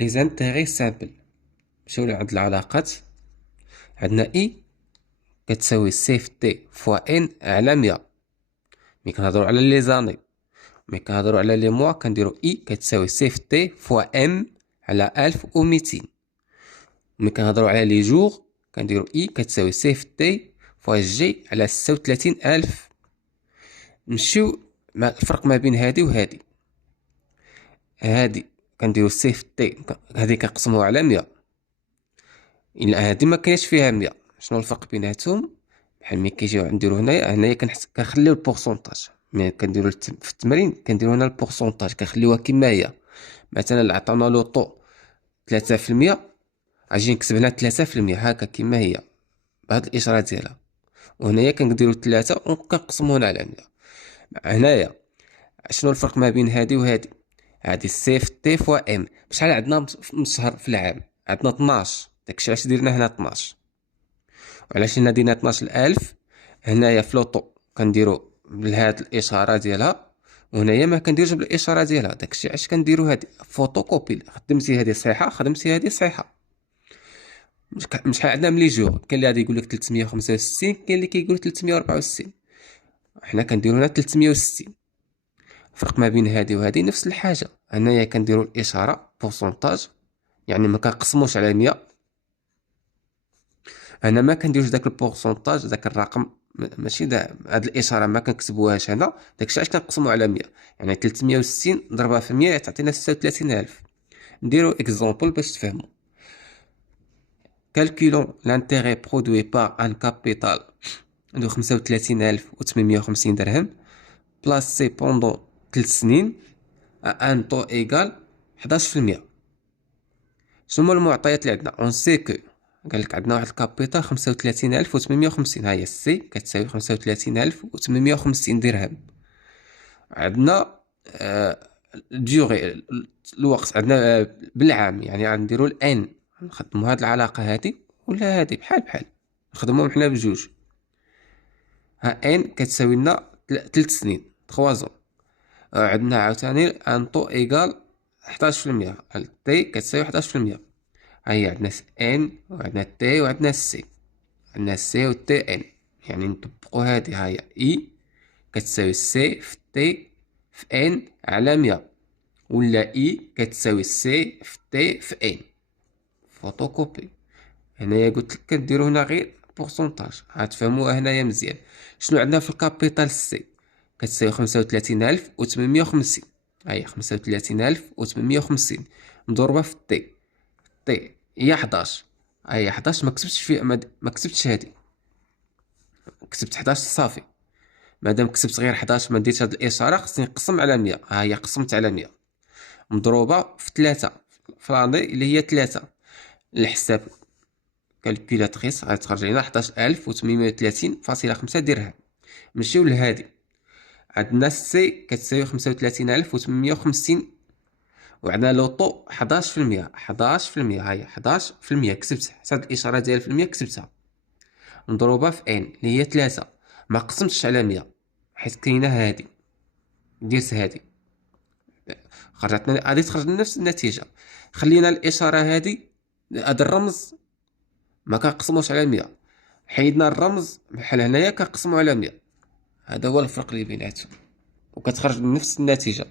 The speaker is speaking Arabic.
لي زانتيغي سامبل. نمشيو لعند العلاقات. عندنا اي كتساوي سي في تي فوا ان على 100. ملي كنهضرو على لي زاني، ملي كنهضرو على لي موا كنديرو اي كتساوي سي في تي فوا ام على 1200. ملي كنهضرو على لي جوغ كنديرو اي كتساوي سي في تي فوا جي على 36000. نمشيو مع الفرق ما بين هادي وهادي. هادي كنديرو سي في تي، هادي كنقسموها على 100، الا هادي ما كاينش فيها 100. شنو الفرق بيناتهم؟ بحال ملي كيجيو نديرو هنايا كنخليو البورسونتاج. ملي كنديرو في التمرين كنديرو هنا البورسونتاج كنخليوها كما هي. مثلا عطاونا لوطو 3%، اجي نكتب هنا 3% هكا كما هي بهاد الاشاره ديالها. وهنايا كنديرو 3 وكنقسموها على 100. هنايا شنو الفرق ما بين هادي وهادي؟ هادي سي في تي فوا ام. بشحال عندنا من شهر في العام؟ عندنا 12. داكشي علاش درنا هنا 12. وعلاش هنا دينا 12000؟ هنايا في لوطو كنديرو بهاد الاشاره ديالها، وهنايا ما كنديروش بالاشاره ديالها. داكشي علاش كنديرو هادي فوتوكوبي. خدمتي هادي صحيحه، خدمتي هادي صحيحه. مش شحال عندنا من لي جور؟ كاين اللي غادي يقول لك 365، كاين اللي كيقول 364. حنا كنديرو هنا 360. الفرق ما بين هادي وهادي نفس الحاجه. هنايا كنديرو الاشاره بورسونتاج، يعني ما كنقسموش على 100. هنا ما كنديروش داك البورسونتاج، داك الرقم ماشي هاد الاشاره ما كنكتبوهاش هنا. داكشي علاش كنقسمو على 100. يعني 360 ضربها في 100 تعطينا 36000. نديرو اكزومبل باش تفهموا. Calculons l'intérêt produit par un capital de 35850 درهم placé pendant 3 سنين à un taux égal 11%. شنو هما المعطيات اللي عندنا؟ اون سي كو قال لك عندنا واحد الكابيتال 35850. ها هي السي كتساوي 35850 درهم. عندنا الديوغي الوقت عندنا بالعام، يعني غنديرو الان. نخدمو هاد العلاقه هادي ولا هادي بحال بحال، نخدموهم حنا بجوج. ها ان كتساوي لنا 3 سنين 3 زون. عندنا عاوتاني ان طو ايكال 11%. تي كتساوي 11%. ها هي عندنا ان وعندنا تي وعندنا سي. عندنا سي و تي ان، يعني نطبقو هادي. ها هي اي كتساوي سي في تي في ان على 100، ولا اي كتساوي سي في تي في ان. فوتوكوبي. هنايا قلت لك كديرو هنا غير بورسونتاج، غتفهموها هنايا مزيان. شنو عندنا في الكابيتال سي؟ كتساوي 35850. هاهي 35850 مضروبه في تي. تي هي 11. هاهي 11. ما كتبتش في ما كتبتش هادي، كتبت 11 صافي. مادام كتبت غير 11 ما ديتش هاد الاشاره، خصني نقسم على 100. ها هي قسمت على 100 مضروبه في 3 فراني اللي هي 3. الحساب كالكولاتريس غتخرج لنا 11830.5 درهم. نمشيو لهادي. عندنا السي كتساوي 35850، وعندنا لوطو 11%. 11%. هاهي 11%. كتبت حتى هاد الاشاره ديال في المية كتبتها مضروبه في ان اللي هي 3. ما قسمتش على 100 حيت كاينه هادي. ديرت هادي خرجتنا، غادي تخرج نفس النتيجه. خلينا الاشاره هادي، هذا الرمز ما كنقسموش على 100. حيدنا الرمز بحال هنايا كنقسمو على 100. هذا هو الفرق اللي بيناتهم، وكتخرج نفس النتيجه.